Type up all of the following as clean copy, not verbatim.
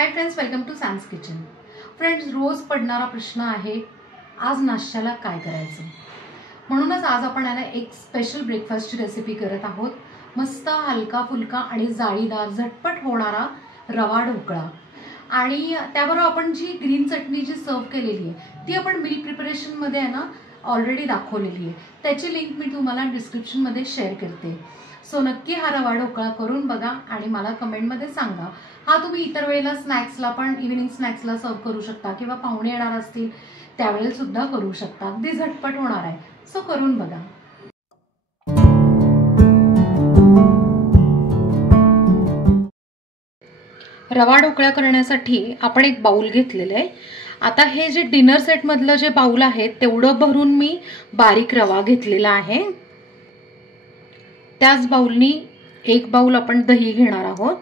High friends, welcome to Sam's kitchen. Friends, रोज पडणारा प्रश्न आहे आज नाश्त्याला काय करायचं। म्हणूनच आज आपण याला एक स्पेशल ब्रेकफास्टची रेसिपी करत आहोत। मस्त हलका फुलका आणि जाळीदार झटपट होणारा रवा ढोकळा। आणि त्याबरोबर आपण जी ग्रीन चटणी जी सर्व केलेली आहे ती आपण मिल्क प्रिपरेशन मध्ये आहे ना ऑलरेडी दाखवलेली आहे। त्याची लिंक मी तुम्हाला डिस्क्रिप्शन मध्ये शेअर करते। सो नक्की हा रवा ढोकळा करून बघा आणि मला कमेंटमध्ये सांगा। हा तुम्ही इतर वेळेला स्नॅक्सला पण इव्हिनिंग स्नॅक्सला सर्व करू शकता किंवा पाहुणे येणार असतील त्यावेळेला सुद्धा करू शकता। अगदी झटपट होणार आहे, सो करून बघा। रवा ढोकळा करण्यासाठी आपण एक बाउल घेतलेलं आहे। आता हे जे डिनर सेट मधलं जे बाउल आहे तेवढं भरून मी बारीक रवा घेतलेला आहे। त्याच बाउलनी एक बाउल आपण दही घेणार आहोत।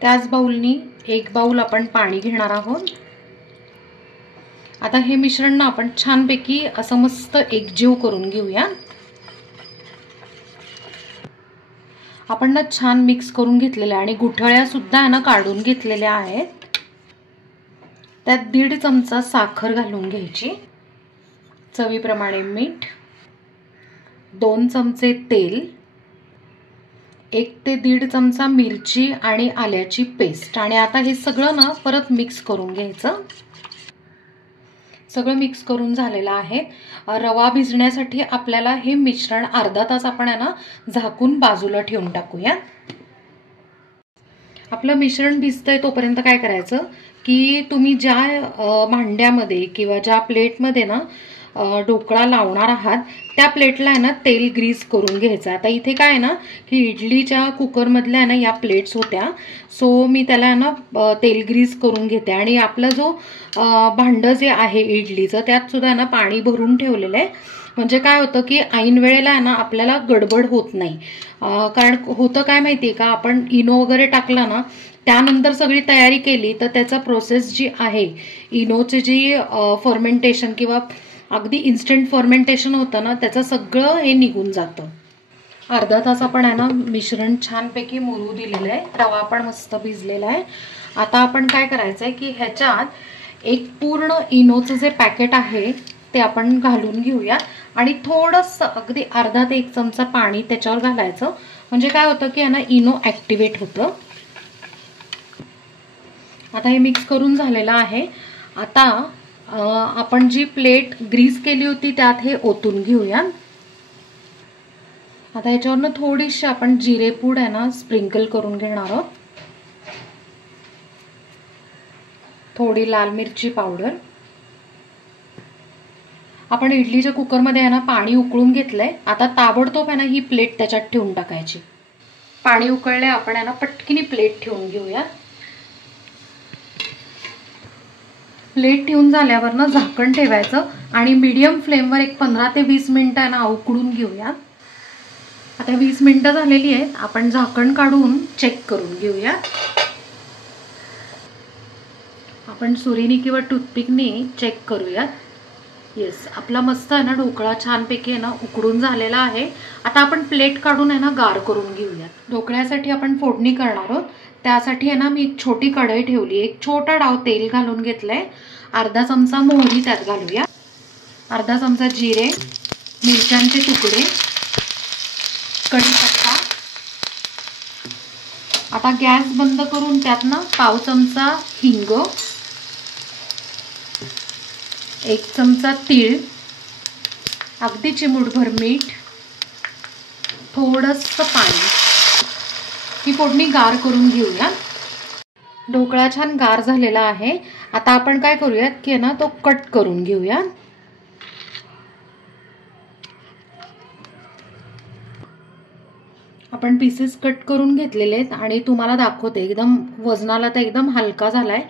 त्याच बाउलनी एक बाउल आपण पाणी घेणार आहोत। आता हे मिश्रण ना आपण छानपैकी असं मस्त एकजीव करून घेऊया। आपण ना छान मिक्स करून घेतलेल्या आणि गुठळ्या सुद्धा ना काढून घेतलेल्या आहेत। त्यात 1.5 चमचा साखर घालून घ्यायची, चवीप्रमाणे मीठ, 2 चमचे तेल, 1 ते 1.5 चमचा मिरची आणि आल्याची पेस्ट। आणि आता हे सगळं ना परत मिक्स करून घ्यायचं। सगळं मिक्स करून झालेलं आहे। रवा भिजण्यासाठी आपल्याला हे मिश्रण अर्धा तास आपण आहे ना झाकून बाजूला ठेवून टाकूया। आपलं मिश्रण भिजतंय तोपर्यंत काय करायचं की तुम्ही ज्या भांड्यामध्ये किंवा ज्या प्लेटमध्ये ना ढोकळा लावणार आहात त्या प्लेटला आहे ना तेल ग्रीस करून घ्यायचं। आता इथे काय आहे ना की इडलीच्या कुकर मधल्या आहे ना या प्लेट्स होत्या, सो मी त्याला ना तेल ग्रीस करून घेते। आणि आपला जो भांड जे आहे इडलीचं त्यात सुद्धा ना पाणी भरून ठेवलेलं आहे। म्हणजे काय होतं की ऐन वेळेला आहे ना आपल्याला गडबड होत नाही। कारण होतं काय माहितीये का, आपण इनो वगैरे टाकला ना त्यानंतर सगळी तयारी केली तर त्याचा प्रोसेस जी आहे इनोचे जी फर्मेंटेशन किंवा अगदी इन्स्टंट फर्मेंटेशन होतं ना त्याचं सगळं हे निघून जातं। अर्धा तास आपण आहे ना मिश्रण छानपैकी मुरू दिलेलं आहे। रवा पण मस्त भिजलेला आहे। आता आपण काय करायचं आहे की ह्याच्यात एक पूर्ण इनोचं जे पॅकेट आहे ते आपण घालून घेऊया आणि थोडंसं अगदी अर्धा ते 1 चमचा पाणी त्याच्यावर घालायचं। म्हणजे काय होतं की ना इनो ॲक्टिवेट होतं। आता हे मिक्स करून झालेलं आहे। आता आपण जी प्लेट ग्रीस केली होती त्यात हे ओतून घेऊया। आता याच्यावरनं थोडीशी आपण जिरेपूड आहे ना स्प्रिंकल करून घेणार आहोत, थोडी लाल मिरची पावडर। आपण इडलीच्या कुकरमध्ये आहे ना पाणी उकळून घेतलंय। आता ताबडतोब आहे ना ही प्लेट त्याच्यात ठेवून टाकायची। पाणी उकळले, आपण आहे ना पटकीने प्लेट ठेवून घेऊया। प्लेट ठेवून झाल्यावर ना झाकण ठेवायचं आणि मीडियम फ्लेमवर एक 15 ते 20 मिनिटं आहे ना उकळून घेऊया। आता 20 मिनिटं झालेली आहेत, आपण झाकण काढून चेक करून घेऊया। आपण सुरीने किंवा टूथपिकने चेक करूया। येस, आपला मस्त आहे ना ढोकळा छानपैकी आहे ना उकडून झालेला आहे। आता आपण प्लेट काढून आहे ना गार करून घेऊया। ढोकळ्यासाठी आपण फोडणी करणार आहोत, त्यासाठी आहे ना मी एक छोटी कढई ठेवली, एक छोटा डाव तेल घालून घेतलंय, अर्धा चमचा मोहरी त्यात घालूया, अर्धा चमचा जिरे, मिरच्यांचे तुकडे, कढीपत्ता। आता गॅस बंद करून त्यात ना पाव चमचा हिंग, 1 चमचा तीळ, अगदी चिमूटभर मीठ, थोडंसं पाणी, ही फोडणी गार करून घेऊया। ढोकळा छान गार झालेला आहे। आता आपण काय करूयात की ना तो कट करून घेऊया। आपण पीसेस कट करून घेतलेले आहेत आणि तुम्हाला दाखवते एकदम वजनाला तर एकदम हलका झालाय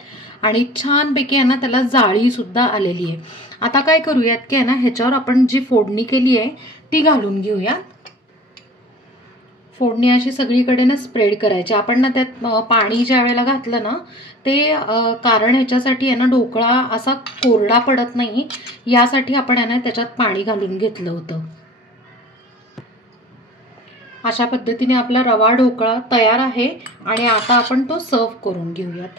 आणि छानपैकी आहे ना त्याला जाळी सुद्धा आलेली आहे। आता काय करूयात की ना ह्याच्यावर आपण जी फोडणी केली आहे ती घालून घेऊया। फोडणी अशी सगळीकडे ना स्प्रेड करायची। आपण ना त्यात पाणी ज्या वेळेला घातलं ना ते कारण ह्याच्यासाठी आहे ना ढोकळा असा कोरडा पडत नाही यासाठी आपण आहे ना त्याच्यात पाणी घालून घेतलं होतं। अशा पद्धतीने आपला रवा ढोकळा तयार आहे आणि आता आपण तो सर्व करून घेऊयात।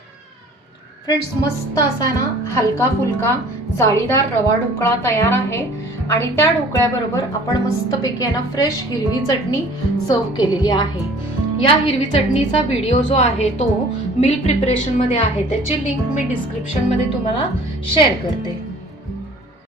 फ्रेंड्स, मस्त असा ना हलका फुलका जाळीदार रवा ढोकळा तयार आहे आणि त्या ढोकळ्याबरोबर आपण मस्तपैकी आहे ना फ्रेश हिरवी चटणी सर्व केलेली आहे। या हिरवी चटणीचा व्हिडिओ जो आहे तो मील प्रिपरेशन मध्ये आहे, त्याची लिंक मी डिस्क्रिप्शन मध्ये तुम्हाला शेअर करते।